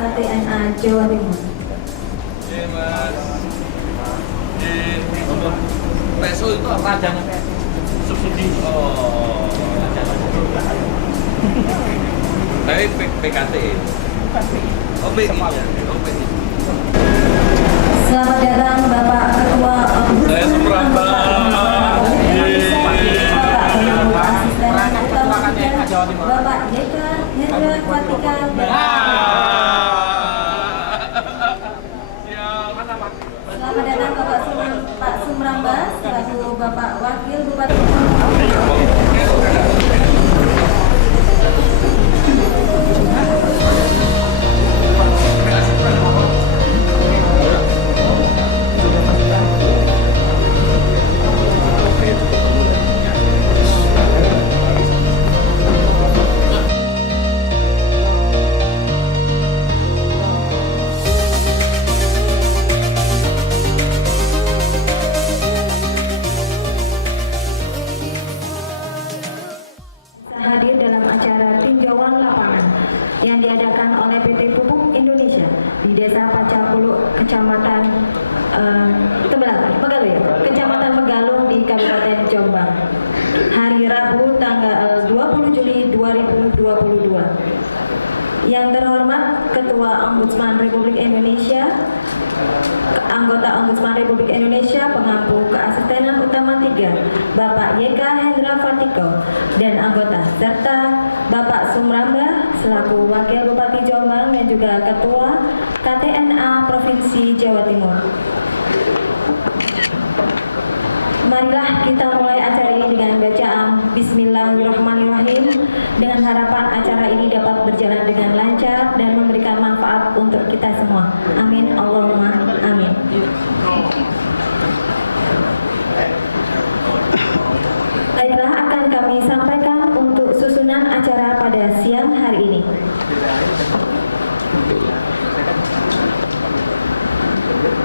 KTNA Jawa Timur. Oke Mas. Untuk PSO itu apa? Jangan subsidi. Oh. Tapi PKT. Oh PI. Oh PI. Selamat datang Bapak Ketua Saya Suprapta. Bapak Yeka Hendra Fatika. Selamat datang Pak Sumramba selaku Bapak Wakil Bupati. Hadir dalam acara tinjauan lapangan yang diadakan oleh PT Pupuk Indonesia di Desa Pacakulu, Kecamatan Kecamatan Megalung di Kabupaten Jombang, hari Rabu tanggal 20 Juli 2022. Yang terhormat Ketua Ombudsman Republik Indonesia, Anggota Ombudsman Republik Indonesia Pengampu Keasistenan Utama 3, Bapak Yeka Hendra Fatiko dan anggota, serta Bapak Sumramba selaku Wakil Bupati Jombang dan juga Ketua KTNA Provinsi Jawa Timur. Marilah kita mulai acara ini dengan bacaan Bismillahirrahmanirrahim, dengan harapan acara ini dapat berjalan dengan lancar dan memberikan manfaat untuk kita semua. Amin Allahumma amin. Baiklah, akan kami sampaikan untuk susunan acara pada siang hari ini.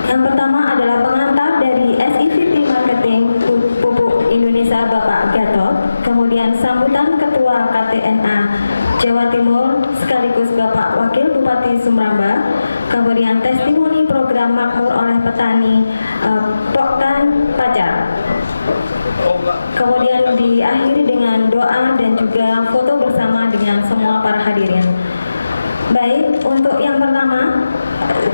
Yang pertama adalah pengantar dari SIVP Marketing Pupuk Indonesia Bapak Gatot, kemudian sambutan Ketua KTNA Jawa Timur sekaligus Bapak Wakil Bupati Sumramba, kemudian testimoni program makmur oleh petani Poktan Pacar. Kemudian diakhiri dengan doa dan juga foto bersama dengan semua para hadirin. Baik, untuk yang pertama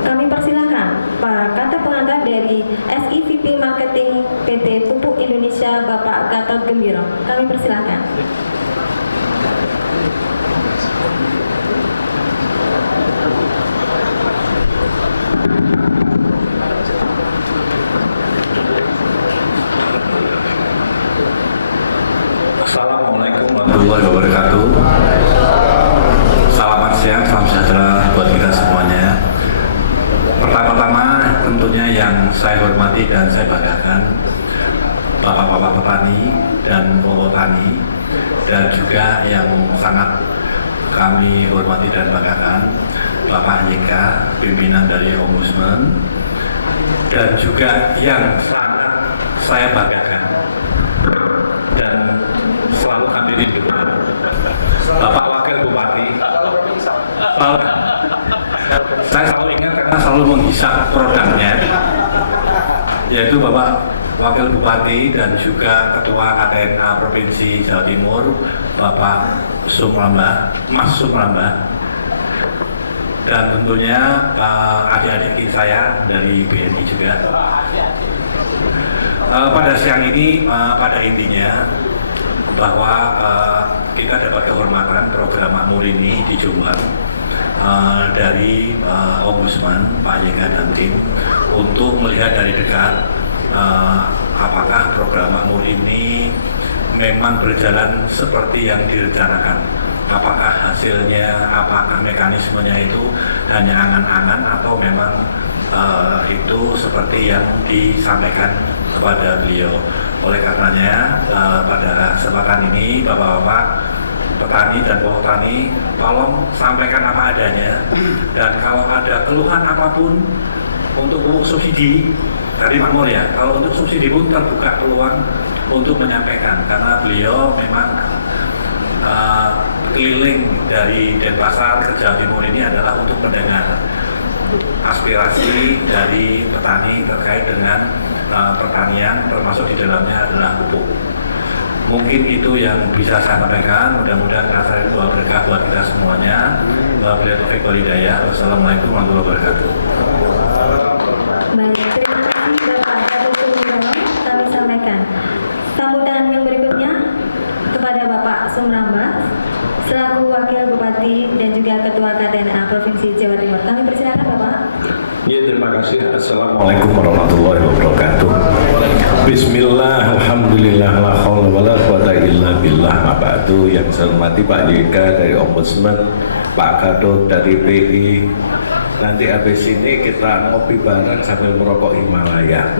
kami persilakan Pak kata pengantar dari SIVP Marketing PT Pupuk Indonesia Bapak Gatot Gembiro. Kami persilakan. Assalamualaikum warahmatullahi wabarakatuh. Selamat siang, salam sejahtera buat kita semuanya. Pertama-tama tentunya yang saya hormati dan saya banggakan Bapak-bapak petani dan Bapak tani, dan juga yang sangat kami hormati dan banggakan Bapak Yeka, pimpinan dari Ombudsman, dan juga yang sangat saya banggakan dan selalu kami rindukan Bapak Wakil Bupati. Saya selalu ingat karena selalu menghisap produknya, yaitu Bapak Wakil Bupati dan juga Ketua KTNA Provinsi Jawa Timur, Bapak Sumramba, Mas Sumramba, dan tentunya adik-adik saya dari BNI juga. Pada siang ini, pada intinya bahwa kita dapat kehormatan program makmur ini di Jombang dari Ombudsman Pak Yeka dan tim untuk melihat dari dekat apakah program makmur ini memang berjalan seperti yang direncanakan. Apakah hasilnya, apakah mekanismenya itu hanya angan-angan atau memang itu seperti yang disampaikan kepada beliau. Oleh karenanya pada kesempatan ini Bapak-bapak petani dan Bapak tani, tolong sampaikan apa adanya, dan kalau ada keluhan apapun untuk pupuk subsidi dari makmur ya, kalau untuk subsidi pun terbuka peluang untuk menyampaikan, karena beliau memang keliling dan dari Denpasar ke Jawa Timur ini adalah untuk mendengar aspirasi dari petani terkait dengan pertanian, termasuk di dalamnya adalah pupuk. Mungkin itu yang bisa saya sampaikan. Mudah-mudahan acara itu berkah buat kita semuanya. Wabillahi taufiq wal hidayah. Wassalamualaikum warahmatullahi wabarakatuh. Baik, terima kasih Bapak Gatot Sumrono kami sampaikan. Sambutan yang berikutnya kepada Bapak Sumramba selaku Wakil Bupati dan juga Ketua KTNA Provinsi Jawa Timur. Kami persilakan Bapak. Ya, terima kasih. Assalamualaikum warahmatullahi wabarakatuh. Bismillah, alhamdulillah, la haula wala quwata illa billah. Ba'du. Yang saya hormati Pak Yeka dari Ombudsman, Pak Gatot dari PI. Nanti habis ini kita ngopi bareng sambil merokok Himalaya.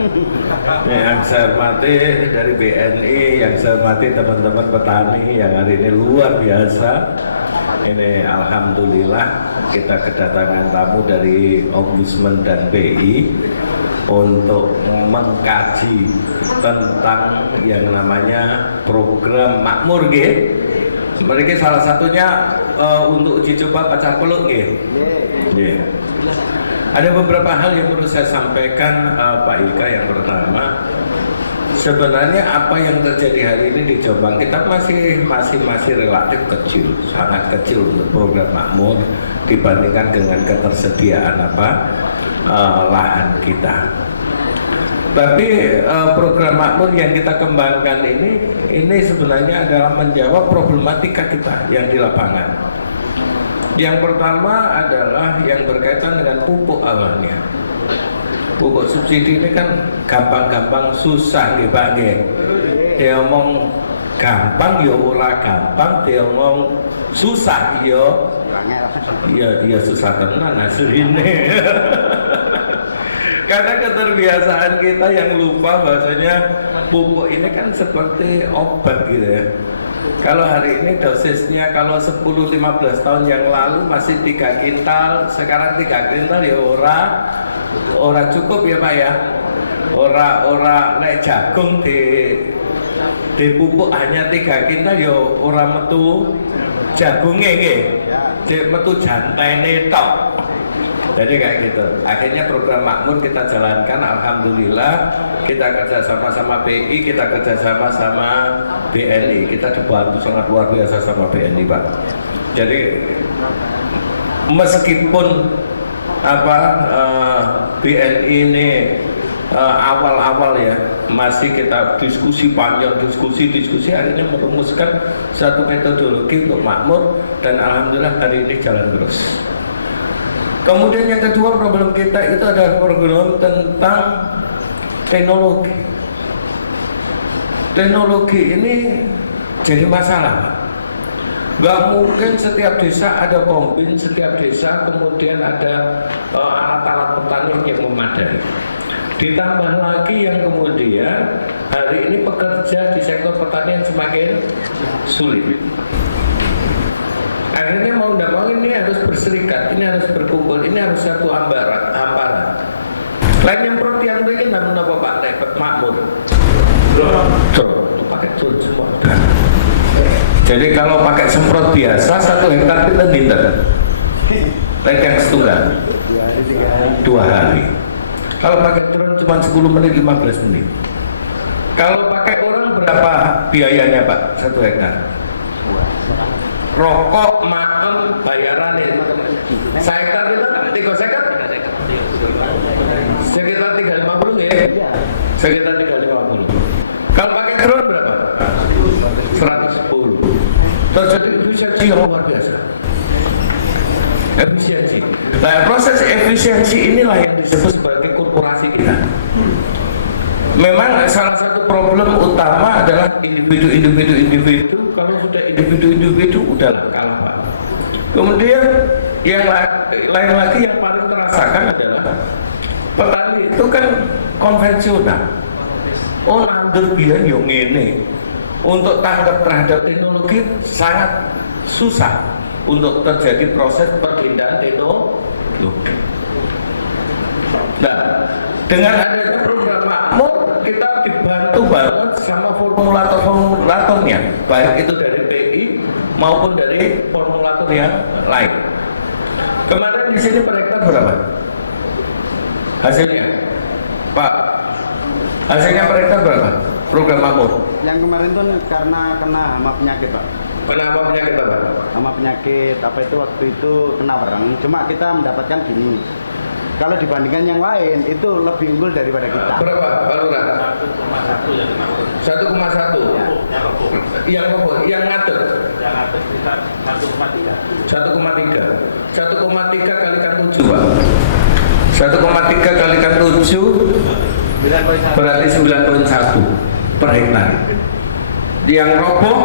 Yang saya hormati dari BNI, yang saya hormati teman-teman petani yang hari ini luar biasa. Ini alhamdulillah kita kedatangan tamu dari Ombudsman dan PI untuk mengkaji tentang yang namanya program makmur nggih. Mereka salah satunya untuk uji coba pacar peluk nggih. Nggih. Ada beberapa hal yang perlu saya sampaikan Pak Ika. Yang pertama, sebenarnya apa yang terjadi hari ini di Jombang kita masih relatif kecil, sangat kecil untuk program makmur dibandingkan dengan ketersediaan lahan kita. Tapi program makmur yang kita kembangkan ini sebenarnya adalah menjawab problematika kita yang di lapangan. Yang pertama adalah yang berkaitan dengan pupuk awalnya. Pupuk subsidi ini kan gampang-gampang susah nih Pak nggih. Dia ngomong gampang ya ora gampang, dia ngomong susah ya susah tenan asline. Karena keterbiasaan kita yang lupa bahasanya pupuk ini kan seperti obat gitu ya. Kalau hari ini dosisnya kalau 10-15 tahun yang lalu masih 3 kintal, sekarang 3 kintal ya ora cukup ya Pak ya. Ora nek jagung di pupuk hanya 3 kintal ya ora metu jagungnya nggih. Cek metu jantene tok. Jadi kayak gitu. Akhirnya program makmur kita jalankan, alhamdulillah. Kita kerja sama PI, kita kerja sama BNI. Kita dibantu sangat luar biasa sama BNI Pak. Jadi meskipun BNI ini awal-awal ya masih kita diskusi panjang, diskusi akhirnya merumuskan satu metodologi untuk makmur dan alhamdulillah hari ini jalan terus. Kemudian yang kedua problem kita itu adalah problem tentang teknologi. Teknologi ini jadi masalah. Gak mungkin setiap desa ada kombin, setiap desa kemudian ada alat-alat pertanian yang memadai. Ditambah lagi yang kemudian hari ini pekerja di sektor pertanian semakin sulit. Akhirnya mau tidak mau ini harus berserikat, ini harus berkumpul, ini harus satu hamparan. Lain yang perhatian begini namun apa Pak repot makmur. Tuh pakai drone semua. Jadi kalau pakai semprot biasa 1 hektar kita dinten. Lain yang setunggal 2 hari. Kalau pakai drone cuma 10 menit, 15 menit. Kalau pakai orang berapa biayanya Pak 1 hektar? Rokok, maem, bayarannya saya hektar itu 3 sekat sekitar 350 ya? Sekitar 350. Kalau pakai drone berapa? 110. Terjadi efisiensi yang luar biasa. Efisiensi. Nah proses efisiensi inilah yang disebut sebagai korporasi kita. Memang salah satu problem utama adalah individu. Kalau sudah individu udahlah kalah Pak. Kemudian yang lain lagi yang paling terasakan adalah petani itu kan konvensional. Oh nandur biar yang ini untuk tanggap terhadap teknologi sangat susah untuk terjadi proses perpindahan teknologi. Nah dengan adanya program makmur kita dibantu banget sama formulatornya, baik itu dari PI maupun dari formulator yang lain. Kemarin di sini per hektar berapa? Hasilnya, Pak. Hasilnya per hektar berapa? Program makmur. Yang kemarin tuh karena kena hama penyakit, Pak. Kenapa penyakit apa? Hama penyakit apa itu waktu itu kena barang. Cuma kita mendapatkan gini. Kalau dibandingkan yang lain itu lebih unggul daripada kita. Berapa, Pak Lurah? 1,1. Yang pokok, yang ngatur. 1,3. 1,3 kalikan 7, Pak. 1,3 kalikan 7 berarti 9,1 per hektar. Yang roboh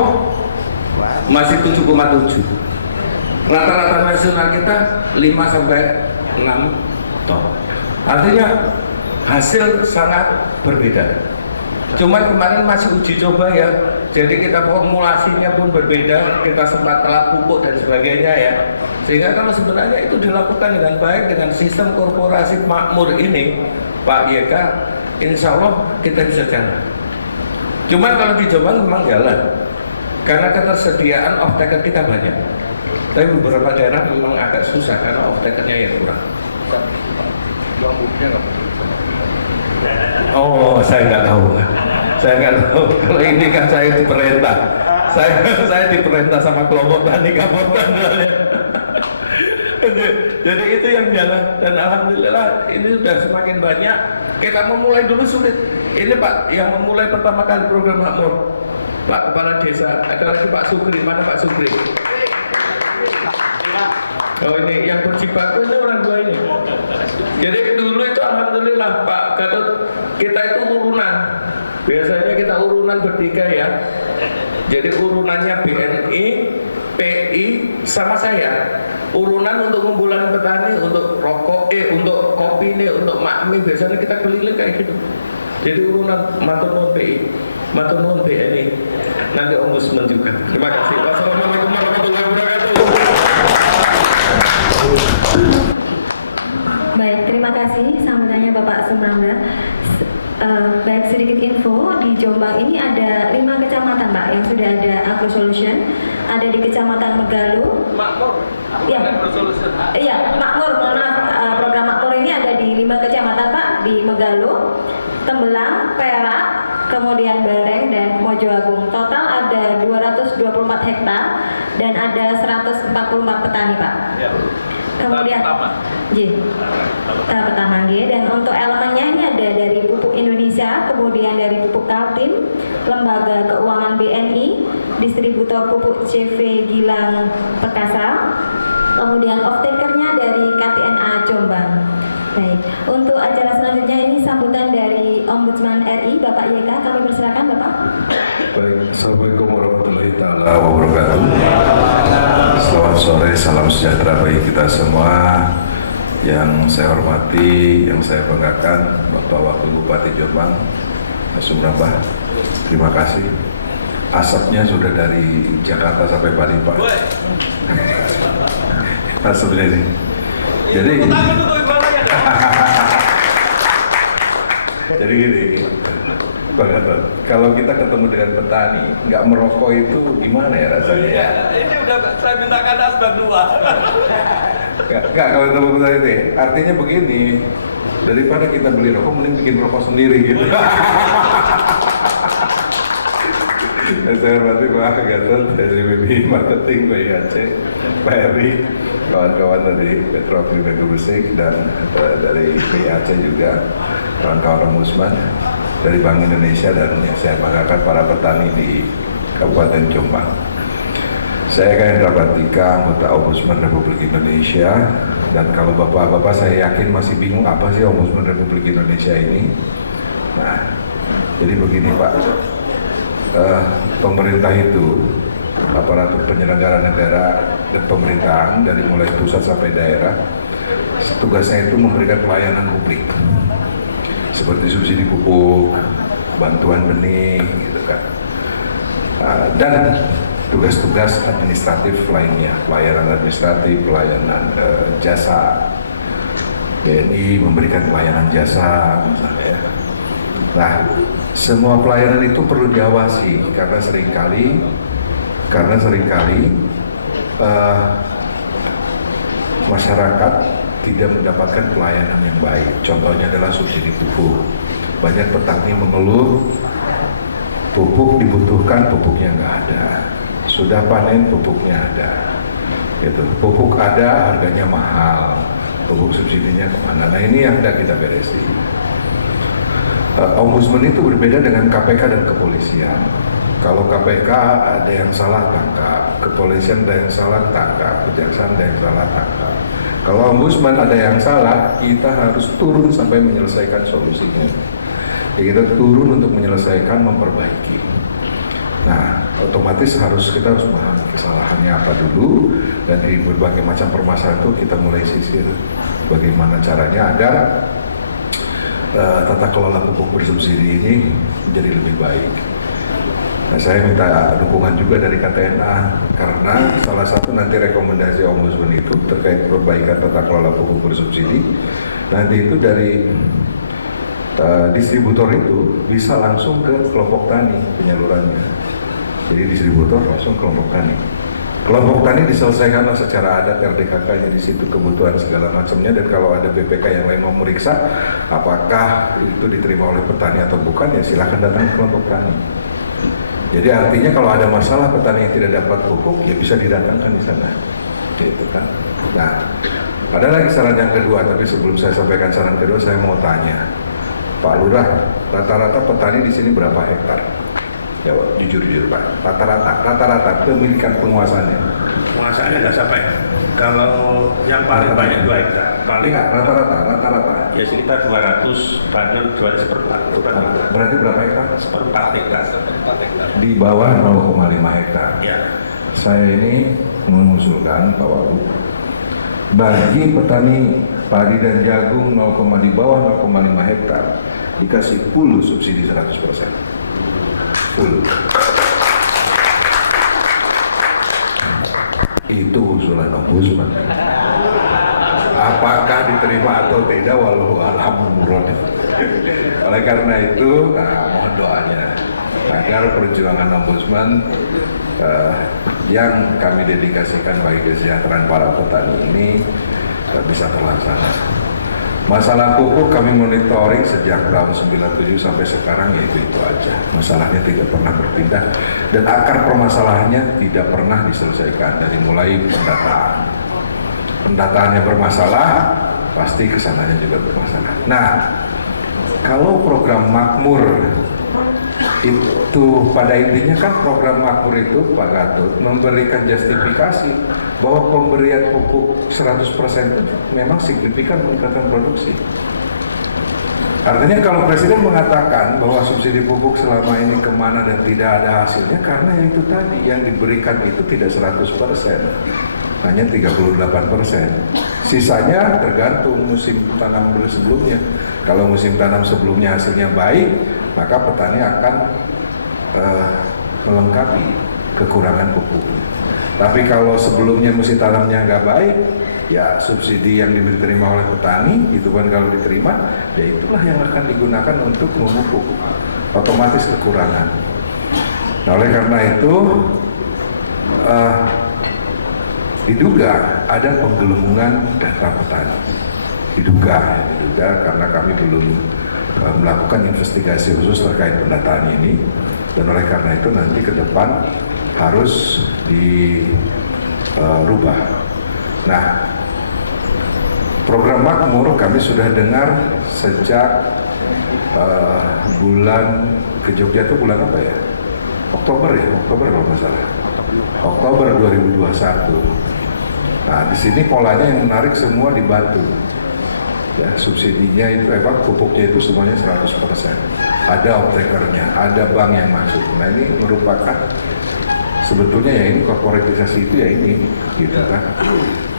masih 7,7. Rata-rata nasional kita 5 sampai 6 ton. Artinya hasil sangat berbeda. Cuman kemarin masih uji coba ya. Jadi kita formulasinya pun berbeda, kita sempat telah pupuk dan sebagainya ya. Sehingga kalau sebenarnya itu dilakukan dengan baik dengan sistem korporasi makmur ini, Pak YK, insya Allah kita bisa jalan. Cuman kalau di Jombang memang jalan, karena ketersediaan off-taker kita banyak. Tapi beberapa daerah memang agak susah karena off-takernya yang kurang. Oh, saya nggak tahu. Saya nggak tahu. Kalau ini kan saya diperintah. Saya diperintah sama kelompok tani Kabupaten. Jadi itu yang jalan dan alhamdulillah ini sudah semakin banyak. Kita memulai dulu sulit. Ini Pak yang memulai pertama kali program makmur. Pak Kepala Desa, ada lagi Pak Sugri. Mana Pak Sugri? Oh ini yang berjibaku ini orang dua ini. Jadi dulu itu alhamdulillah Pak Gatot, kita itu urunan. Biasanya kita urunan bertiga ya. Jadi urunannya BNI, PI, sama saya. Urunan untuk kumpulan petani, untuk rokok, untuk kopi nih, untuk makmi. Biasanya kita keliling kayak gitu. Jadi urunan matur nuwun PI, matur nuwun BNI, nanti ombudsman juga. Terima kasih. Wassalamualaikum warahmatullahi wabarakatuh. Baik, terima kasih sambutannya Bapak Sumrambra. Baik, sedikit info, di Jombang ini ada 5 kecamatan Pak yang sudah ada Agro Solution. Ada di Kecamatan Megalu. Makmur. Ya, iya, Makmur. Program Makmur ini ada di 5 kecamatan Pak, di Megalu, Tembelang, Perak, kemudian Bareng dan Mojo Agung. Total ada 224 hektar dan ada 144 petani Pak. Ya. Kemudian, tahap pertama G. Dan untuk elemennya ini ada dari Pupuk Indonesia, kemudian dari Pupuk Kaltim, Lembaga Keuangan BNI, distributor pupuk CV Gilang Perkasa, kemudian off-takernya dari KTNA Jombang. Baik, untuk acara selanjutnya ini sambutan dari Ombudsman RI Bapak YK, kami persilakan Bapak. Baik, Assalamualaikum warahmatullahi wabarakatuh. Selamat sore, salam sejahtera bagi kita semua. Yang saya hormati, yang saya banggakan, Bapak Wakil Bupati Jombang, Sumrambah. Terima kasih. Asapnya sudah dari Jakarta sampai Bali, Pak. Asapnya ini. Jadi jadi gini, Pak Gatot, kalau kita ketemu dengan petani, nggak merokok itu gimana ya rasanya? Iya, ini udah saya mintakan asbak 2. Nggak, kalau ketemu petani itu, artinya begini, daripada kita beli rokok, mending bikin rokok sendiri gitu. Saya hormati Pak Gatot dari BBI Marketing, Pak Aceh, Pak Heri, kawan-kawan dari Petrofil Gresik dan dari PAC juga, kawan-kawan Ombudsman dari Bank Indonesia dan yang saya banggakan para petani di Kabupaten Jombang. Saya Kak Pratika, anggota Ombudsman Republik Indonesia, dan kalau bapak-bapak saya yakin masih bingung apa sih Ombudsman Republik Indonesia ini. Nah, jadi begini Pak, pemerintah itu, aparatur penyelenggara negara dan pemerintahan dari mulai pusat sampai daerah, tugasnya itu memberikan pelayanan publik seperti subsidi pupuk, bantuan benih, gitu kan, dan tugas-tugas administratif lainnya, pelayanan administratif, pelayanan jasa. BNI memberikan pelayanan jasa, misalnya. Nah, semua pelayanan itu perlu diawasi karena seringkali masyarakat tidak mendapatkan pelayanan yang baik. Contohnya adalah subsidi pupuk. Banyak petani mengeluh pupuk dibutuhkan, pupuknya nggak ada. Sudah panen, pupuknya ada. Gitu. Pupuk ada, harganya mahal. Pupuk subsidinya kemana? Nah ini yang tidak kita beresin. Ombudsman itu berbeda dengan KPK dan kepolisian. Kalau KPK ada yang salah tangkap, kepolisian ada yang salah tangkap, kejaksaan ada yang salah tangkap. Kalau ombudsman ada yang salah, kita harus turun sampai menyelesaikan solusinya. Ya, kita turun untuk menyelesaikan, memperbaiki. Nah, otomatis kita harus memahami kesalahannya apa dulu, dan di berbagai macam permasalahan itu kita mulai sisir bagaimana caranya agar tata kelola pupuk bersubsidi ini menjadi lebih baik. Nah, saya minta dukungan juga dari KTNA karena salah satu nanti rekomendasi Ombudsman itu terkait perbaikan tata kelola pupuk bersubsidi, nanti itu dari distributor itu bisa langsung ke kelompok tani penyalurannya. Jadi distributor langsung kelompok tani. Kelompok tani diselesaikan secara adat RDKK-nya di situ kebutuhan segala macamnya, dan kalau ada BPK yang lain mau meriksa apakah itu diterima oleh petani atau bukan, ya silakan datang ke kelompok tani. Jadi artinya kalau ada masalah petani yang tidak dapat pupuk, ya bisa didatangkan di sana. Gitu kan. Nah, ada lagi saran yang kedua, tapi sebelum saya sampaikan saran kedua, saya mau tanya, Pak Lurah, rata-rata petani di sini berapa hektar? Jawab jujur Pak. Rata-rata kepemilikan penguasaannya. Penguasaannya nggak sampai. Kalau yang paling banyak 2 hektar. Paling Rata-rata. ya sekitar 200, bandel 2/4. Berarti berapa hektar? 1/4 hektar. Di bawah 0,5 hektar. Ya. Saya ini mengusulkan Pak Wagub, bagi petani padi dan jagung di bawah 0,5 hektar dikasih full subsidi 100%. Full. Itu usulan Ombudsman. Apakah diterima atau tidak, walau alhamdulillah. Oleh karena itu, mohon doanya agar perjuangan Ombudsman yang kami dedikasikan bagi kesejahteraan para petani ini bisa terlaksana. Masalah pupuk kami monitoring sejak tahun 97 sampai sekarang, yaitu itu aja. Masalahnya tidak pernah berpindah dan akar permasalahannya tidak pernah diselesaikan dari mulai pendataan. Pendataannya bermasalah, pasti kesananya juga bermasalah. Nah, kalau program makmur itu pada intinya kan program makmur itu Pak Gatot memberikan justifikasi bahwa pemberian pupuk 100% memang signifikan meningkatkan produksi. Artinya kalau Presiden mengatakan bahwa subsidi pupuk selama ini kemana dan tidak ada hasilnya, karena yang itu tadi, yang diberikan itu tidak 100%, hanya 38%. Sisanya tergantung musim tanam sebelumnya. Kalau musim tanam sebelumnya hasilnya baik, maka petani akan melengkapi kekurangan pupuk. Tapi kalau sebelumnya musim tanamnya nggak baik, ya subsidi yang diterima oleh petani, itu kan kalau diterima, ya itulah yang akan digunakan untuk memupuk, otomatis kekurangan. Nah, oleh karena itu, diduga ada penggelembungan data petani. Diduga karena kami belum melakukan investigasi khusus terkait pendataan ini, dan oleh karena itu nanti ke depan harus dirubah. Nah, program makmur kami sudah dengar sejak bulan ke Jogja itu bulan apa ya? Oktober kalau nggak salah. Oktober 2021. Nah, di sini polanya yang menarik semua dibantu. Ya, subsidinya itu pupuknya itu semuanya 100%. Ada off-takernya, ada bank yang masuk. Nah, ini merupakan sebetulnya ya ini korporatisasi itu ya ini gitu kan.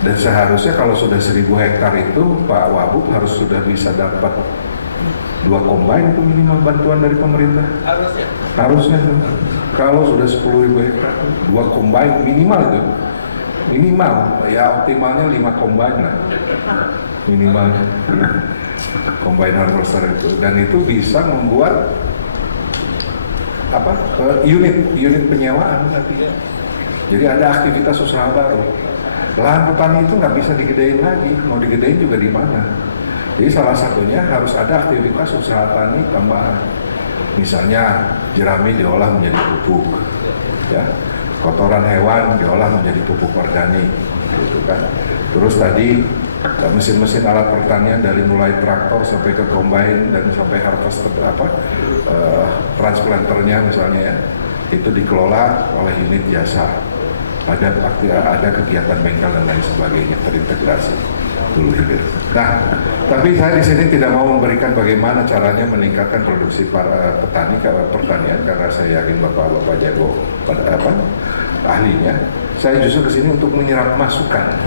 Dan seharusnya kalau sudah 1000 hektar itu Pak Wabub harus sudah bisa dapat 2 combine itu minimal bantuan dari pemerintah. Harusnya kalau sudah 10.000 hektar 2 combine minimal itu. Minimal ya, optimalnya 5 combine lah. Minimal combine harvester itu, dan itu bisa membuat unit penyewaan nanti. Jadi ada aktivitas usaha baru. Lahan petani itu nggak bisa digedein lagi, mau digedein juga di mana. Jadi salah satunya harus ada aktivitas usaha tani tambahan. Misalnya jerami diolah menjadi pupuk, ya, kotoran hewan diolah menjadi pupuk organik, gitu kan. Terus tadi mesin-mesin alat pertanian dari mulai traktor sampai ke combine dan sampai harvester transplanternya misalnya ya, itu dikelola oleh unit jasa. Ada kegiatan bengkel dan lain sebagainya terintegrasi dulu hilir. Nah, tapi saya di sini tidak mau memberikan bagaimana caranya meningkatkan produksi para petani pertanian karena saya yakin bapak-bapak jago pada ahlinya. Saya justru kesini untuk menyerap masukan.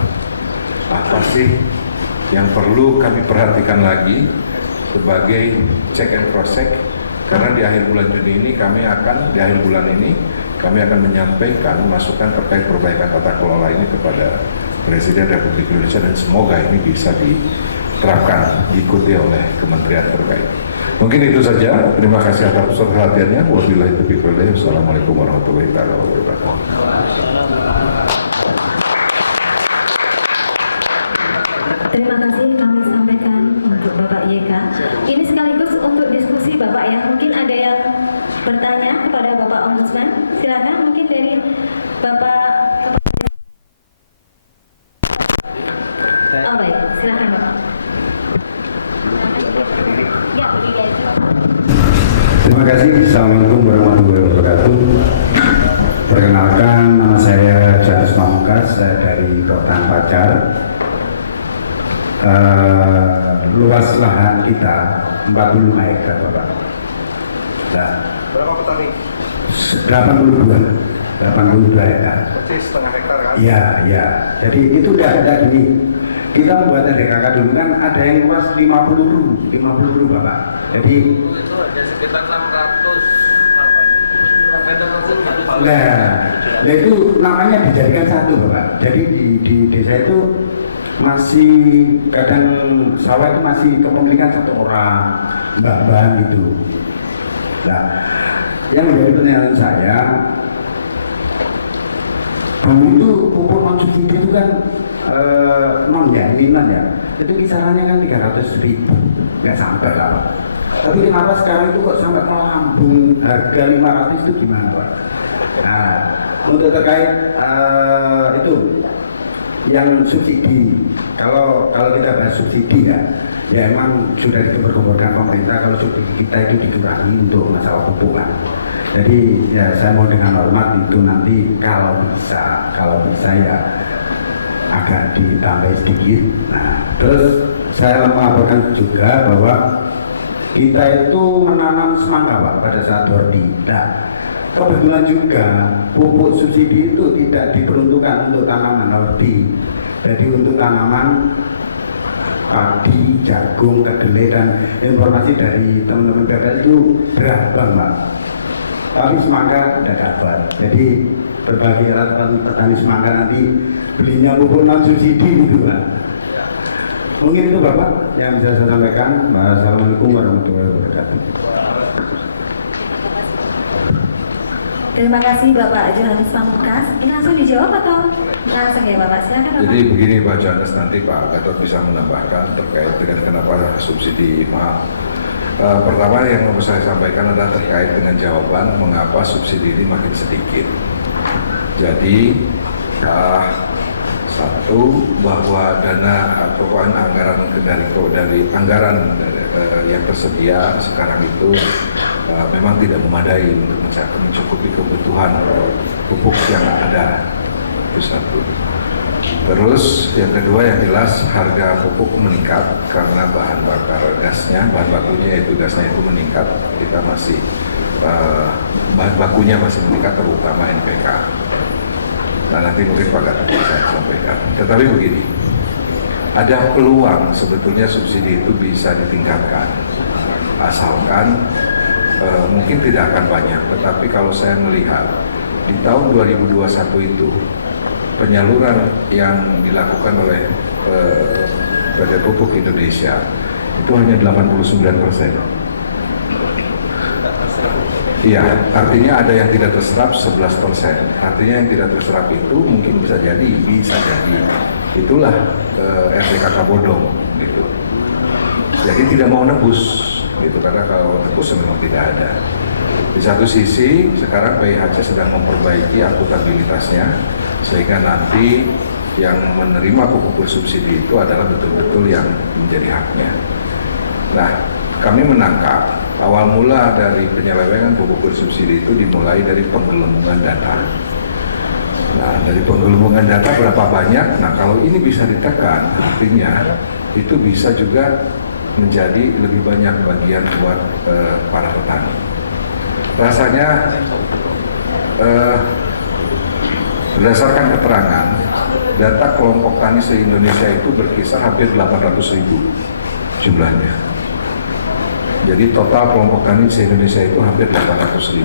Apa sih yang perlu kami perhatikan lagi sebagai check and cross check? Karena di akhir bulan Juni ini kami akan menyampaikan masukan terkait perbaikan tata kelola ini kepada Presiden Republik Indonesia dan semoga ini bisa diterapkan, diikuti oleh kementerian terkait. Mungkin itu saja. Terima kasih atas perhatiannya. Wabillahi taufiq wal hidayah. Wassalamualaikum warahmatullahi wabarakatuh. Terima kasih kami sampaikan untuk Bapak YK. Ini sekaligus untuk diskusi Bapak ya. Mungkin ada yang bertanya kepada Bapak Ombudsman. Silakan mungkin dari Bapak. Oh baik, silakan Bapak. Ya, Terima kasih. Assalamualaikum warahmatullahi wabarakatuh. Perkenalkan, nama saya Janus Pamungkas, saya dari Kota Pacar. Luas lahan kita 45 hektar, Bapak. Nah, Berapa petani? 82 hektar. Persis setengah hektar kan? Iya, iya. Jadi itu udah gini. Kita membuat DKK dulu kan ada yang luas 50 Bapak. Jadi itu ada sekitar 600 meter persegi. nah itu namanya dijadikan satu Bapak. Jadi di desa itu masih kadang sawah itu masih kepemilikan satu orang, mbah-mbah gitu. Nah, yang menjadi penilaian saya, dulu itu pupuk non subsidi itu kan non ya, itu kisarannya kan 300.000, nggak sampai lah Pak. Tapi kenapa sekarang itu kok sampai melambung harga 500 itu gimana Pak? Nah, untuk terkait itu yang subsidi, kalau kita bahas subsidi ya emang sudah digembor-gemborkan pemerintah kalau subsidi kita itu dikurangi untuk masalah pupuk kan. Jadi ya saya mau dengan hormat itu nanti kalau bisa ya agak ditambah sedikit. Nah, terus saya melaporkan juga bahwa kita itu menanam semangka Pak pada saat Dordi. Nah, kebetulan juga pupuk subsidi itu tidak diperuntukkan untuk tanaman Dordi. Jadi untuk tanaman padi, jagung, kedelai dan informasi dari teman-teman BPS itu berabang Pak. Tapi semangka tidak dapat. Jadi berbagi petani semangka nanti belinya pupuk non subsidi gitu Pak. Mungkin itu Bapak yang bisa saya sampaikan. Wassalamualaikum warahmatullahi wabarakatuh. Terima kasih Bapak Johannes Pamungkas. Ini langsung dijawab atau langsung ya Bapak? Silakan Bapak. Jadi begini Pak Johannes, nanti Pak Gatot bisa menambahkan terkait dengan kenapa subsidi mahal. Pertama yang mau saya sampaikan adalah terkait dengan jawaban mengapa subsidi ini makin sedikit. Jadi satu, bahwa dana atau anggaran dari anggaran yang tersedia sekarang itu memang tidak memadai untuk mencukupi kebutuhan pupuk yang ada. Itu satu. Terus yang kedua yang jelas harga pupuk meningkat karena bahan bakunya yaitu gasnya itu meningkat. Kita masih bahan bakunya masih meningkat terutama NPK. Nah nanti mungkin Pak Gatot bisa sampaikan. Tetapi begini, ada peluang sebetulnya subsidi itu bisa ditingkatkan, asalkan mungkin tidak akan banyak. Tetapi kalau saya melihat di tahun 2021 itu penyaluran yang dilakukan oleh Badan Pupuk Indonesia itu hanya 89%. Iya, artinya ada yang tidak terserap 11%. Artinya yang tidak terserap itu mungkin bisa jadi. Itulah RPKK bodong gitu. Jadi tidak mau nebus gitu, karena kalau nebus memang tidak ada. Di satu sisi sekarang PIHC sedang memperbaiki akuntabilitasnya sehingga nanti yang menerima pupuk bersubsidi itu adalah betul-betul yang menjadi haknya. Nah, kami menangkap awal mula dari penyelewengan pupuk bersubsidi itu dimulai dari penggelembungan data. Nah, dari penggelembungan data berapa banyak? Nah, kalau ini bisa ditekan, artinya itu bisa juga menjadi lebih banyak bagian buat para petani. Rasanya berdasarkan keterangan, data kelompok tani se-Indonesia itu berkisar hampir 800.000 jumlahnya. Jadi total kelompok tani se-Indonesia itu hampir 800.000.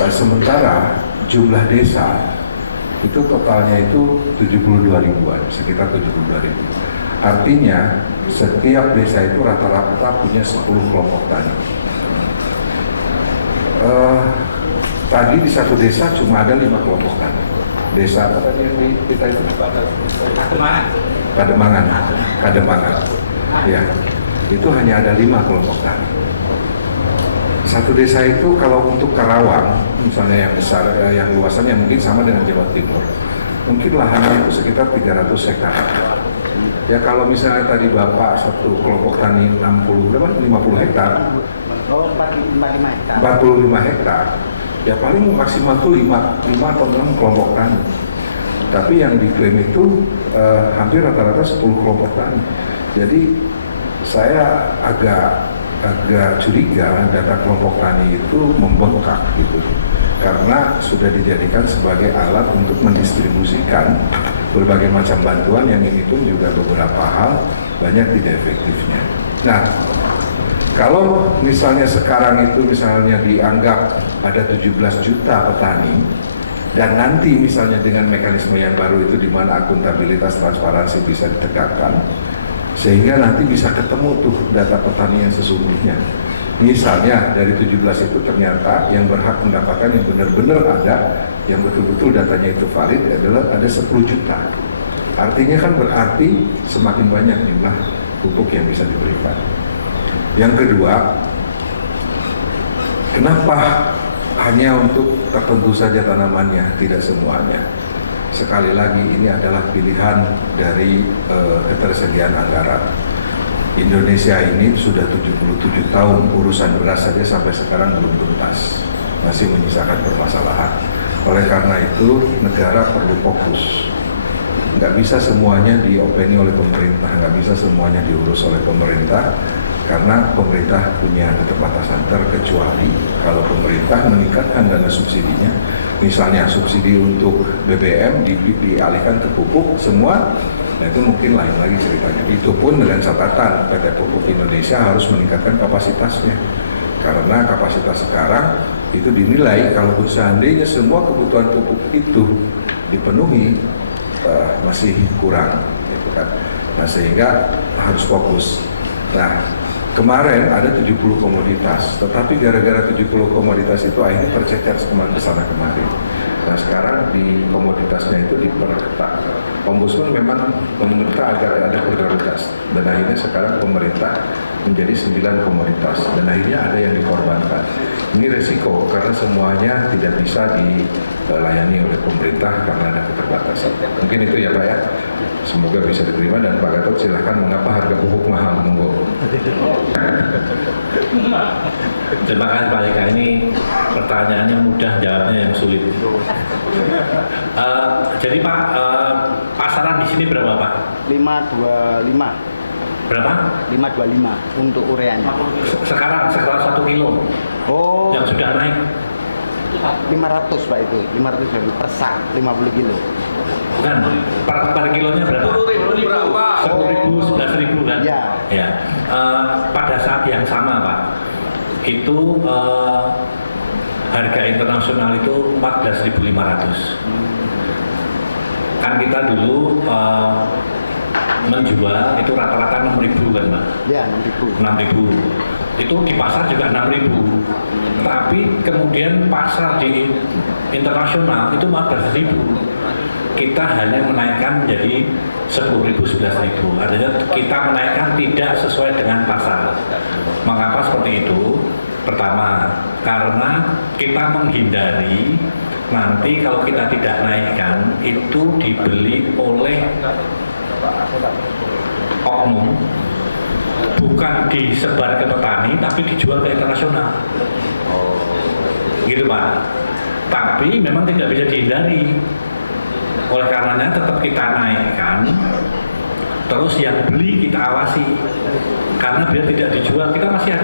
Dan sementara jumlah desa itu totalnya itu 72 ribuan, sekitar 72 ribu. Artinya setiap desa itu rata-rata punya 10 kelompok tani. Tadi di satu desa cuma ada 5 kelompok tani. Desa apa tadi yang kita itu? Kademangan. Ya, itu hanya ada 5 kelompok tani. Satu desa itu kalau untuk Karawang, misalnya yang besar, yang luasannya mungkin sama dengan Jawa Timur, mungkin lahannya itu sekitar 300 hektar. Ya kalau misalnya tadi Bapak satu kelompok tani 50 hektar, 45 hektar, ya paling maksimal tuh 5 atau 6 kelompok tani. Tapi yang diklaim itu hampir rata-rata 10 kelompok tani. Jadi saya agak curiga data kelompok tani itu membengkak gitu, karena sudah dijadikan sebagai alat untuk mendistribusikan berbagai macam bantuan yang ini pun juga beberapa hal banyak tidak efektifnya. Nah, kalau misalnya sekarang itu misalnya dianggap ada 17 juta petani, dan nanti misalnya dengan mekanisme yang baru itu di mana akuntabilitas transparansi bisa ditegakkan, sehingga nanti bisa ketemu tuh data petani yang sesungguhnya. Misalnya dari 17 itu ternyata yang berhak mendapatkan yang benar-benar ada, yang betul-betul datanya itu valid adalah ada 10 juta. Artinya kan berarti semakin banyak jumlah pupuk yang bisa diberikan. Yang kedua, kenapa hanya untuk tertentu saja tanamannya, tidak semuanya? Sekali lagi ini adalah pilihan dari ketersediaan anggaran. Indonesia ini sudah 77 tahun urusan beras saja sampai sekarang belum tuntas, masih menyisakan permasalahan. Oleh karena itu negara perlu fokus. Nggak bisa semuanya diopeni oleh pemerintah, nggak bisa semuanya diurus oleh pemerintah, karena pemerintah punya keterbatasan, terkecuali kalau pemerintah meningkatkan dana subsidinya. Misalnya subsidi untuk BBM dialihkan ke pupuk semua, nah itu mungkin lain lagi ceritanya. Itu pun dengan catatan PT Pupuk Indonesia harus meningkatkan kapasitasnya, karena kapasitas sekarang itu dinilai kalau seandainya semua kebutuhan pupuk itu dipenuhi masih kurang, gitu kan. Nah sehingga harus fokus. Nah kemarin ada 70 komoditas, tetapi gara-gara 70 komoditas itu akhirnya tercecer ke sana kemari. Nah sekarang di komoditasnya itu diperketat. Ombudsman memang meminta agar ada prioritas, dan akhirnya sekarang pemerintah menjadi 9 komoditas, dan akhirnya ada yang dikorbankan. Ini resiko karena semuanya tidak bisa dilayani oleh pemerintah karena ada keterbatasan. Mungkin itu ya Pak ya. Semoga bisa diterima, dan Pak Gatot silahkan, mengapa harga pupuk mahal, monggo. Terima kasih Pak Eka, ini pertanyaannya mudah, jawabnya yang sulit. Jadi Pak, pasaran di sini berapa Pak? 525. Berapa? 525 untuk ureanya. Sekarang 1 kilo Oh, yang sudah naik. 500 Pak itu, 500 per sak, 50 kilo. Bukan, per kilonya berapa? 10.000 berapa? 10.000, 11.000 kan? Ya. Ya. Pada saat yang sama Pak, itu harga internasional itu 14.500. Kan kita dulu menjual itu rata-rata 6.000 kan Pak? Ya, 6.000. 6.000. Itu di pasar juga 6.000. tapi kemudian pasar di internasional itu 14.000. Kita hanya menaikkan menjadi 10.000, 11.000. Artinya kita menaikkan tidak sesuai dengan pasar. Mengapa seperti itu? Pertama, karena kita menghindari nanti kalau kita tidak naikkan itu dibeli oleh oknum, bukan disebar ke petani tapi dijual ke internasional. Gitu Pak. Tapi memang tidak bisa dihindari. Oleh karenanya tetap kita naikkan, terus yang beli kita awasi. Karena biar tidak dijual, kita masih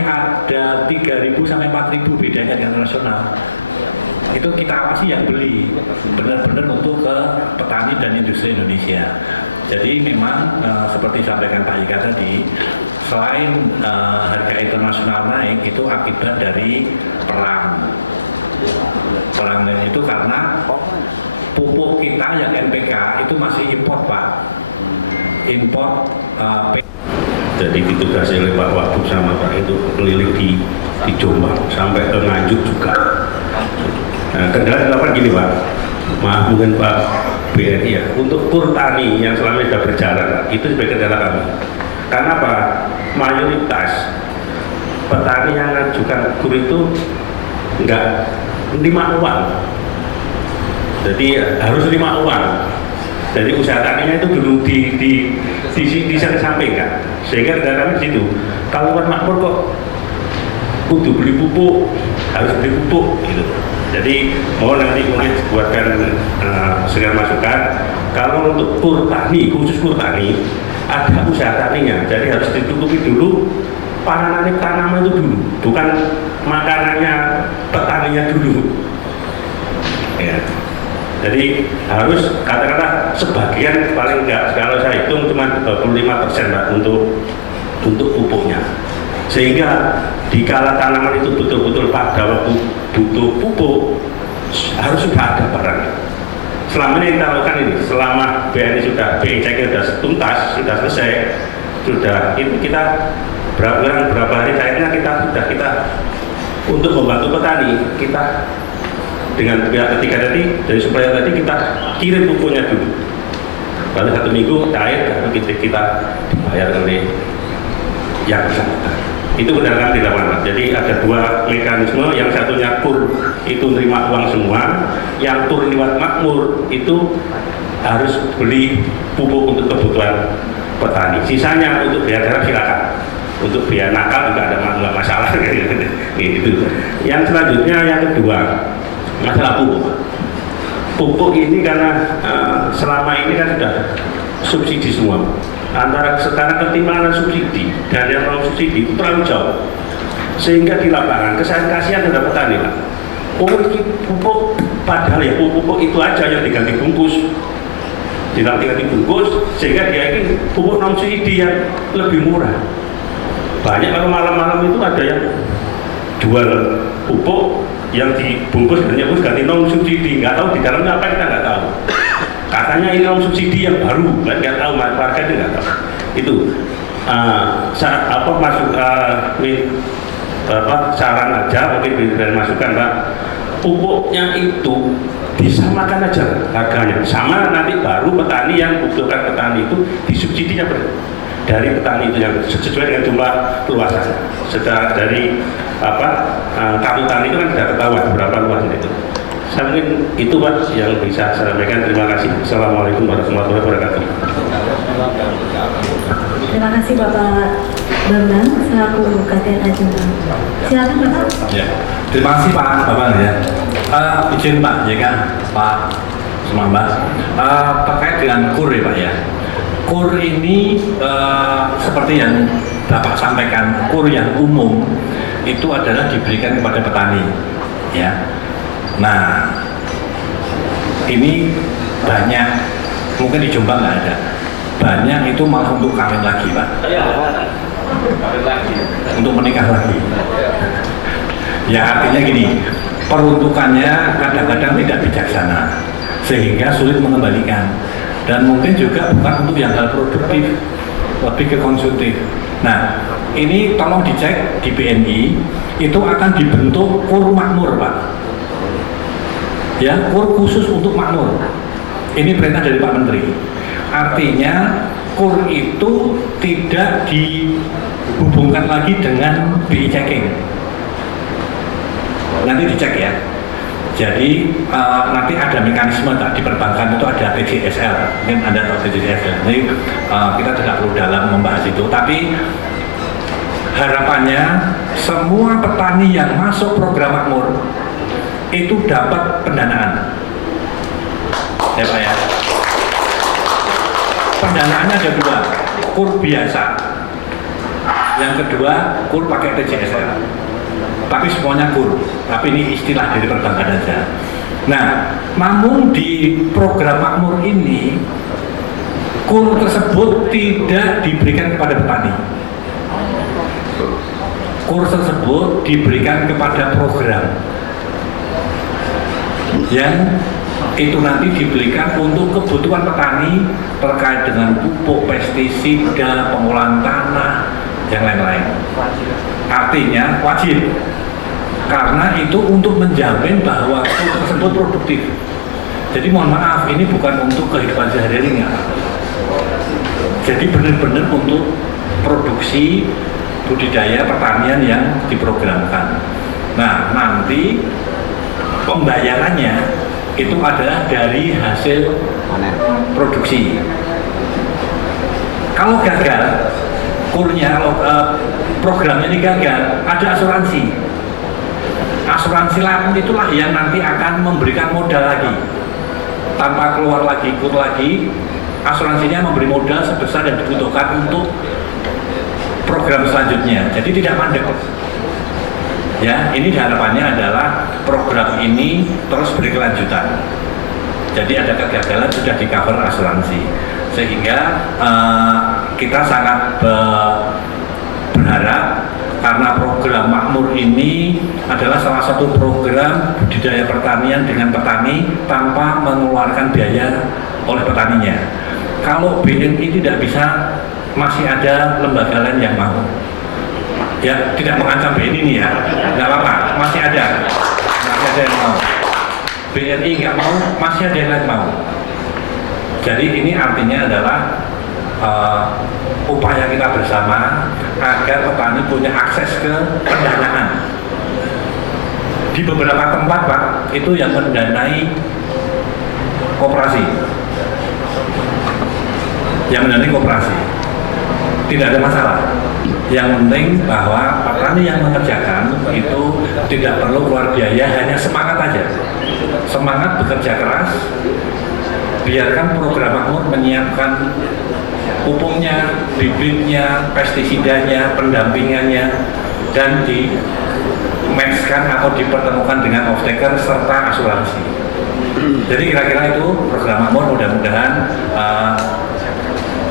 ada 3.000 sampai 4.000 bedanya dengan nasional. Itu kita awasi yang beli, benar-benar untuk ke petani dan industri Indonesia. Jadi memang seperti disampaikan Pak Ika tadi, selain harga internasional naik, itu akibat dari perang. Perang itu karena pupuk kita yang NPK itu masih impor Pak. Impor Jadi ditugasi oleh Pak Wagub sama Pak itu keliling di Jombang sampai ke Nganjuk juga. Nah, kendala apa gini Pak, maaf mungkin Pak BRI ya, untuk kur tani yang selama ini sudah berjalan itu sebagai kendala kami. Karena apa? Mayoritas petani yang mengajukan kur itu enggak terima uang, jadi harus terima uang. Jadi usaha taninya itu dulu disampingkan, sehingga kendala kami di situ. Kalau buat makmur kok kudu beli pupuk, harus beli pupuk gitu. Jadi mohon nanti mungkin buatkan segala masukan. Kalau untuk kur tani, khusus kur tani, ada usaha taninya, jadi harus ditutupi dulu panenannya tanaman itu dulu, bukan makanannya petaninya dulu. Ya. Jadi harus katakanlah sebagian paling enggak, kalau saya hitung cuma 25% Pak untuk pupuknya. Sehingga dikala tanaman itu betul-betul pada waktu butuh pupuk harus sudah ada barang. Selama ini kita lakukan ini, selama BNI sudah sudah tuntas, sudah selesai, sudah itu kita berapa hari cairnya kita untuk membantu petani kita dengan pihak ketiga tadi, dari supplier tadi kita kirim pupuknya dulu. Lalu 1 minggu cair, baru kita dibayar oleh yang bersangkutan. Itu benar-benar dilakukan. Jadi ada 2 mekanisme, yang satunya kur itu terima uang semua, yang tur lewat makmur itu harus beli pupuk untuk kebutuhan petani. Sisanya untuk biaya garap silakan. Untuk biaya nakal juga ada masalah gitu. Yang selanjutnya yang kedua, masalah pupuk. Pupuk ini karena selama ini kan sudah subsidi semua. Antara sekarang ketimpangan subsidi dan yang non subsidi itu terlalu jauh, sehingga di lapangan kasihan terhadap petani lah. Ini pupuk padahal ya pupuk itu aja yang diganti bungkus, diganti bungkus, sehingga dia ini pupuk non subsidi yang lebih murah. Banyak kalau malam-malam itu ada yang jual pupuk yang dibungkus ganti non subsidi, nggak tahu di dalamnya apa, kita nggak tahu. Katanya ini non subsidi yang baru, nggak tahu warga itu nggak tahu. Itu saran aja, mungkin dari masukan Pak. Pupuknya itu disamakan aja harganya, sama nanti baru petani yang membutuhkan petani itu disubsidinya dari petani itu yang sesuai dengan jumlah luasan. Secara dari kartu tani itu kan sudah ketahuan berapa luasnya itu. Saya mungkin itu Pak yang bisa saya sampaikan. Terima kasih. Assalamualaikum warahmatullahi wabarakatuh. Terima kasih Bapak Bambang selaku KTN Jombang. Silakan Bapak. Ya, terima kasih Pak Bambang ya. Izin Pak, ya kan Pak Sumambas, terkait dengan KUR ya Pak ya. KUR ini seperti yang Bapak sampaikan, KUR yang umum itu adalah diberikan kepada petani ya. Nah ini banyak, mungkin di Jombang nggak ada, banyak itu malah untuk kawin lagi Pak, untuk menikah lagi ya. Artinya gini, peruntukannya kadang-kadang tidak bijaksana sehingga sulit mengembalikan, dan mungkin juga bukan untuk yang hal produktif, lebih ke konsumtif. Nah ini tolong dicek di BNI, itu akan dibentuk KUR makmur, Pak. Ya, KUR khusus untuk makmur. Ini perintah dari Pak Menteri. Artinya KUR itu tidak dihubungkan lagi dengan BI checking. Nanti dicek ya. Jadi nanti ada mekanisme tak di perbankan itu ada TJSL, mungkin Anda tahu TJSL. Jadi kita tidak perlu dalam membahas itu, tapi harapannya semua petani yang masuk program makmur itu dapat pendanaan. Ya Pak ya. Pendanaannya ada dua, KUR biasa, yang kedua KUR pakai TJSL. Tapi semuanya KUR, tapi ini istilah dari perbankan aja. Nah, namun di program makmur ini KUR tersebut tidak diberikan kepada petani. KUR tersebut diberikan kepada program yang itu nanti diberikan untuk kebutuhan petani terkait dengan pupuk, pestisida, pengolahan tanah, yang lain-lain. Artinya wajib, karena itu untuk menjamin bahwa KUR tersebut produktif. Jadi mohon maaf, ini bukan untuk kehidupan sehari-hari, enggak. Jadi benar-benar untuk produksi budidaya pertanian yang diprogramkan. Nah, nanti pembayarannya itu adalah dari hasil produksi. Kalau gagal, KUR-nya, programnya ini gagal, ada asuransi. Asuransi lain itulah yang nanti akan memberikan modal lagi. Tanpa keluar lagi KUR lagi, asuransinya memberi modal sebesar yang dibutuhkan untuk program selanjutnya. Jadi tidak mandek. Ya, ini harapannya adalah program ini terus berkelanjutan. Jadi ada kegagalan sudah di cover asuransi, sehingga kita sangat berharap karena program makmur ini adalah salah satu program budidaya pertanian dengan petani tanpa mengeluarkan biaya oleh petaninya. Kalau BNI tidak bisa, masih ada lembaga lain yang mau. Ya, tidak mengancam BNI ini ya, nggak apa-apa, masih ada yang mau. BNI nggak mau, masih ada yang lain mau. Jadi ini artinya adalah upaya kita bersama agar petani punya akses ke pendanaan. Di beberapa tempat Pak, itu yang mendanai koperasi. Tidak ada masalah. Yang penting bahwa petani yang mengerjakan itu tidak perlu keluar biaya, hanya semangat aja. Semangat bekerja keras, biarkan program makmur menyiapkan pupuknya, bibitnya, pestisidanya, pendampingannya, dan di-matchkan atau dipertemukan dengan off-taker serta asuransi. Jadi kira-kira itu program makmur, mudah-mudahan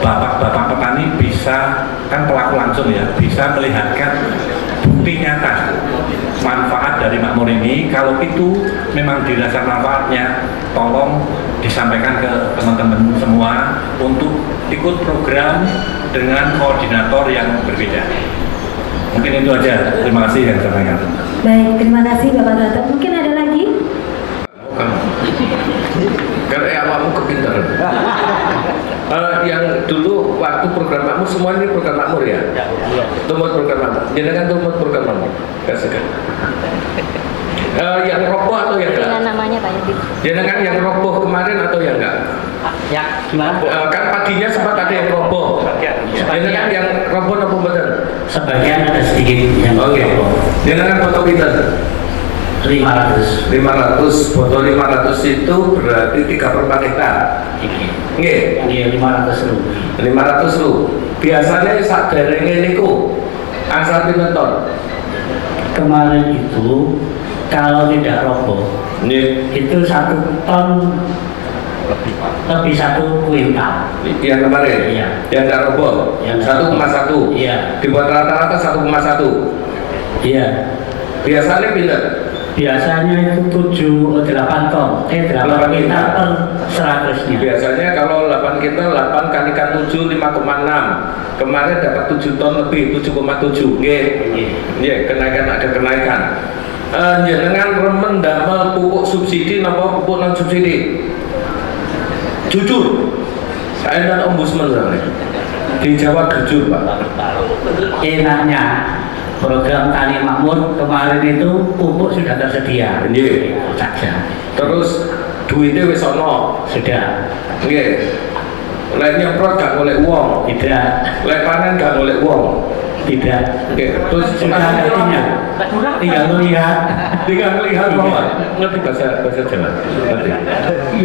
bapak-bapak petani bisa, kan pelaku langsung ya, bisa melihatkan bukti nyata manfaat dari makmur ini. Kalau itu memang dirasa manfaatnya, tolong disampaikan ke teman-teman semua untuk ikut program dengan koordinator yang berbeda. Mungkin itu aja. Terima kasih yang saya sampaikan. Baik, terima kasih Bapak Gatot. Mungkin ada lagi? Karena awakmu kepintaran. Yang dulu waktu program makmur, semua ini program makmur ya? Tumut program makmur. Jenengan tumut program makmur. Kasihkan. Yang roboh atau yang enggak? Dengan namanya Pak Yudi. Jenengan yang roboh kemarin atau yang enggak? Ya, gimana? Kan paginya sempat ada yang roboh. Jenengan yang roboh atau betul? Sebagian ada sedikit yang Oke. Jenengan foto kita 500. 500, botol 500 itu berarti 3/4 hektar. Nggih. Iya, 500 lu. 500 lu. Biasanya sak derenge niku asal pinten ton? Kemarin itu kalau tidak roboh, Nggih. itu 1 ton lebih 1 kuintal. Yang kemarin? Iya. Yang nggak roboh? Yang 1,1? Iya. Dibuat rata-rata 1,1? Iya. Biasanya pinten? Biasanya itu 8 ton, 8 kintal per 100-nya. Biasanya kalau 8 kintal 8 kalikan 7 5,6. Kemarin dapat 7 ton lebih 7,7. Nggih. Nggih, kenaikan ada kenaikan. Jenengan remen damel pupuk subsidi napa pupuk non subsidi? Jujur. Saya dan ombudsman soalnya. Dijawab jujur, Pak. Enaknya program Tani Makmur kemarin itu pupuk sudah tersedia. Nggih. Saja. Terus duitnya wis ono. Sudah. Nggih. Lek nyemprot gak golek uang. Tidak. Lek panen gak golek uang. Tidak. Oke, terus Sudah artinya. Tinggal melihat. tinggal melihat bahwa ngerti bahasa Jawa. Ngerti.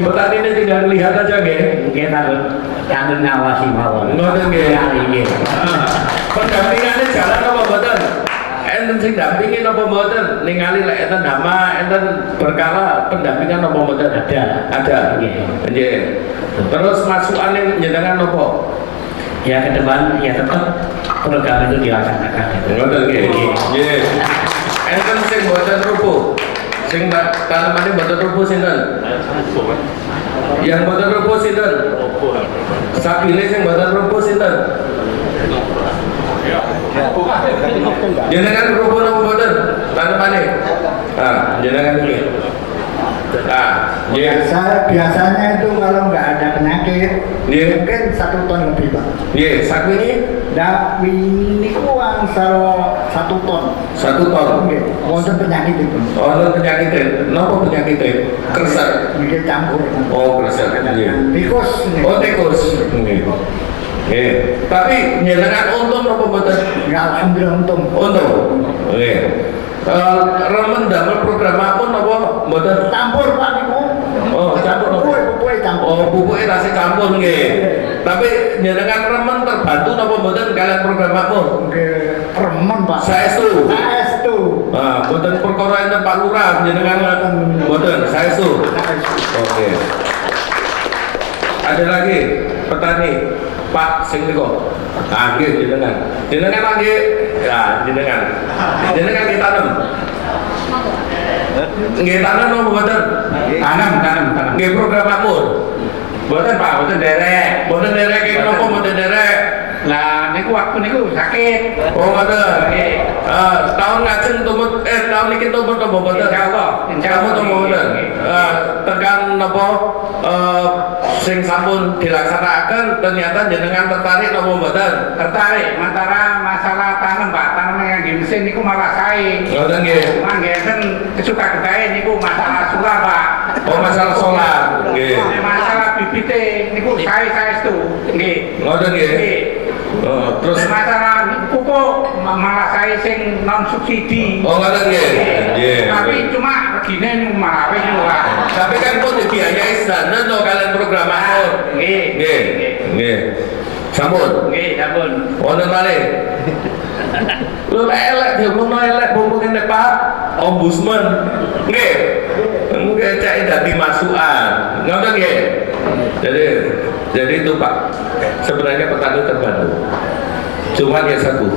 Petani ini tinggal lihat aja nggih. Mungkin kangen ngawasi mawon. Ngoten nggih. Nggih. Pendampingannya jalan apa mboten? Enten sing dampingin apa mboten? Ningali lek enten hama, enten berkala pendampingan apa mboten? Ada. Nggih. Terus masukane njenengan apa? Ya ke depan ya tetap program itu dilaksanakan. Ngoten nggih. Nggih. Enten sing mboten rubuh. Sing tanemane mboten rubuh sinten? Yang mboten rubuh sinten? Sabile sing mboten rubuh sinten? Jenengan rubuh napa mboten? Tanemane. Ah, jenengan iki. Biasanya itu kalau nggak ada penyakit, mungkin 1 ton lebih, Pak. Nggih, sak wingi Ini uang 1 ton. 1 ton. Wonten penyakit itu. Ono penyakit. Napa penyakit? Kresek. Nggih campur. Oh, kresek. Nggih. Tikus. Oh, tikus. Nggih. Nggih. Tapi njenengan untung napa mboten? Ya alhamdulillah untung. Untung. Nggih. Remen damel program apun napa mboten? Campur Pak niku. Oh, campur. Pupuk campur. Oh, pupuke tasih campur nggih. Tapi njenengan remen terbantu napa mboten kalian program makmur? Nggih, remen Pak. Saestu. Saestu. Ah, mboten perkara enten Pak Lurah njenengan mboten saestu. Oke. Ada lagi petani Pak sing niku. Ah, nggih jenengan. Jenengan lagi ya jenengan. Jenengan ditanam. Nggih tanam napa mboten? Tanam. Nggih program makmur. Mboten Pak, mboten derek. Mboten derek iki napa mboten derek? Nah, niku waktu niku sakit. Oh, mboten. Tahun ngajeng tumut tahun iki tumut napa mboten? Insyaallah. Kamu tumut mboten. Tekan napa sing sampun dilaksanakan ternyata jenengan tertarik napa mboten? Tertarik antara masalah tanam, Pak. Tanam yang di mesin niku malah sae. Mboten nggih. Manggen kesuka kedae niku masalah solar, Pak. Oh, masalah solar. Nggih. Masalah bibite niku saestu. Nggih. Ngoten nggih. Terus Masalah pupuk malah sae sing non subsidi. oh ngoten nggih. Nggih. Tapi cuma regine niku malah wis ora. Tapi kan pun dibiayai sana to kalian program makmur. Nggih. Nggih. Nggih. Sampun. Nggih, sampun. Wonten malih. Lu elek diomongno elek mumpung ngene Pak Ombudsman. Nggih. Nggih cek dadi masukan. Ngoten nggih. Jadi itu Pak. Sebenarnya petani terbantu. Cuma ya satu.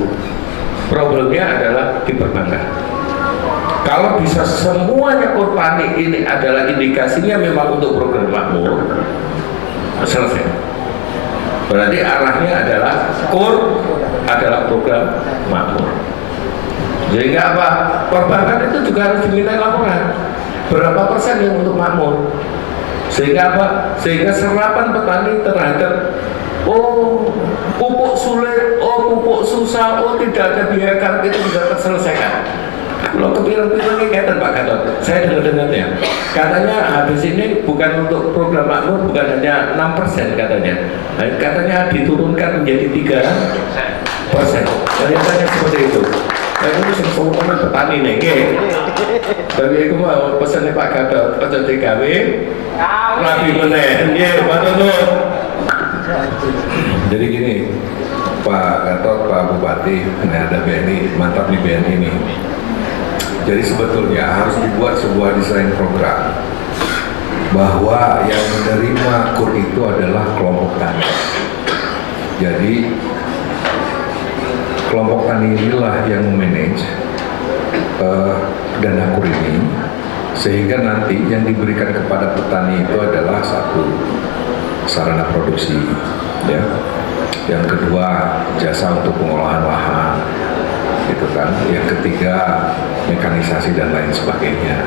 Problemnya adalah di perbankan. Kalau bisa semuanya kurpani ini adalah indikasinya memang untuk program makmur, selesai. Berarti arahnya adalah adalah program makmur. Sehingga apa? Perbankan itu juga harus diminta laporan. Berapa persen yang untuk makmur? Sehingga apa? Sehingga serapan petani terhadap pupuk sulit, pupuk susah, tidak ada biaya kartu itu sudah terselesaikan. Kalau kepikiran-pikiran ini kaitan Pak Gatot, saya dengar ya. Katanya habis ini bukan untuk program makmur, bukan hanya 6% katanya. Katanya diturunkan menjadi 3%. Ternyata seperti itu. Nah itu semua petani nih, tapi aku mau pesannya Pak Gatot, aja DKW, rapi meneh, betul. Jadi gini, Pak Gatot, Pak Bupati, ini ada BNI, mantap di BNI ini. Jadi sebetulnya harus dibuat sebuah desain program bahwa yang menerima KUR itu adalah kelompok tani. Jadi kelompok tani inilah yang memanage dana kur ini, sehingga nanti yang diberikan kepada petani itu adalah satu, sarana produksi, ya. Yang kedua, jasa untuk pengolahan lahan, gitu kan. Yang ketiga, mekanisasi dan lain sebagainya.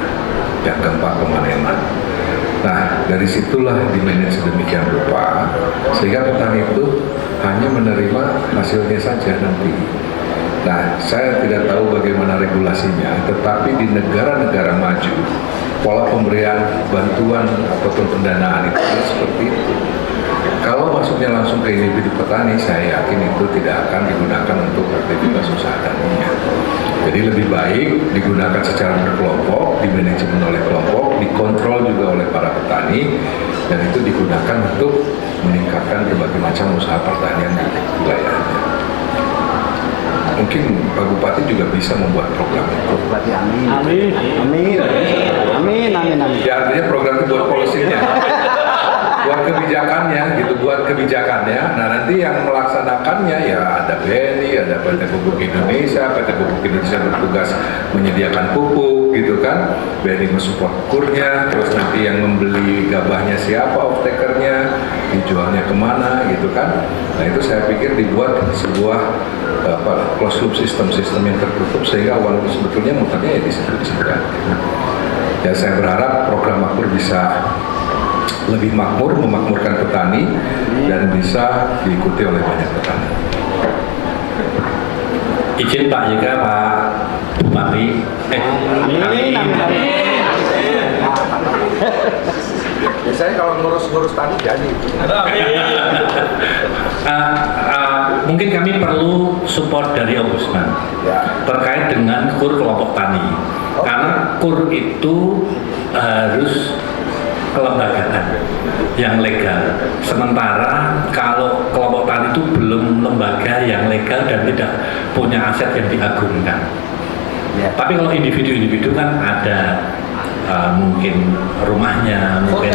Yang keempat, pemanenan. Nah, dari situlah dimanage sedemikian rupa sehingga petani itu hanya menerima hasilnya saja nanti. Nah, saya tidak tahu bagaimana regulasinya, tetapi di negara-negara maju, pola pemberian bantuan ataupun pendanaan itu seperti itu. Kalau masuknya langsung ke individu petani, saya yakin itu tidak akan digunakan untuk aktivitas usaha taninya. Jadi lebih baik digunakan secara berkelompok, dimanajemen oleh kelompok, dikontrol juga oleh para petani, dan itu digunakan untuk meningkatkan berbagai macam usaha pertanian di wilayahnya. Mungkin Pak Bupati juga bisa membuat program itu. Bupati amin. Amin. Amin. Amin. Amin. Amin. Ya artinya program itu buat polisinya, buat kebijakannya gitu, buat kebijakannya. Nah nanti yang melaksanakannya ya ada BNI, ada PT Pupuk Indonesia, PT Pupuk Indonesia bertugas menyediakan pupuk gitu kan, BNI mensupport kurnya, terus nanti yang membeli gabahnya siapa, off-takernya, dijualnya kemana gitu kan. Nah itu saya pikir dibuat sebuah closed loop sistem yang tertutup sehingga uang itu sebetulnya muternya ya di situ. Ya saya berharap program makmur bisa lebih makmur, memakmurkan petani dan bisa diikuti oleh banyak petani. Izin Pak Jika, Pak Bupati. Amin. Biasanya kalau ngurus tani jadi. Mungkin kami perlu support dari Ombudsman terkait dengan kur kelompok tani. Karena kur itu harus kelembagaan yang legal. Sementara kalau kelompok tani itu belum lembaga yang legal dan tidak punya aset yang diagungkan. Tapi kalau individu-individu kan ada mungkin rumahnya, mungkin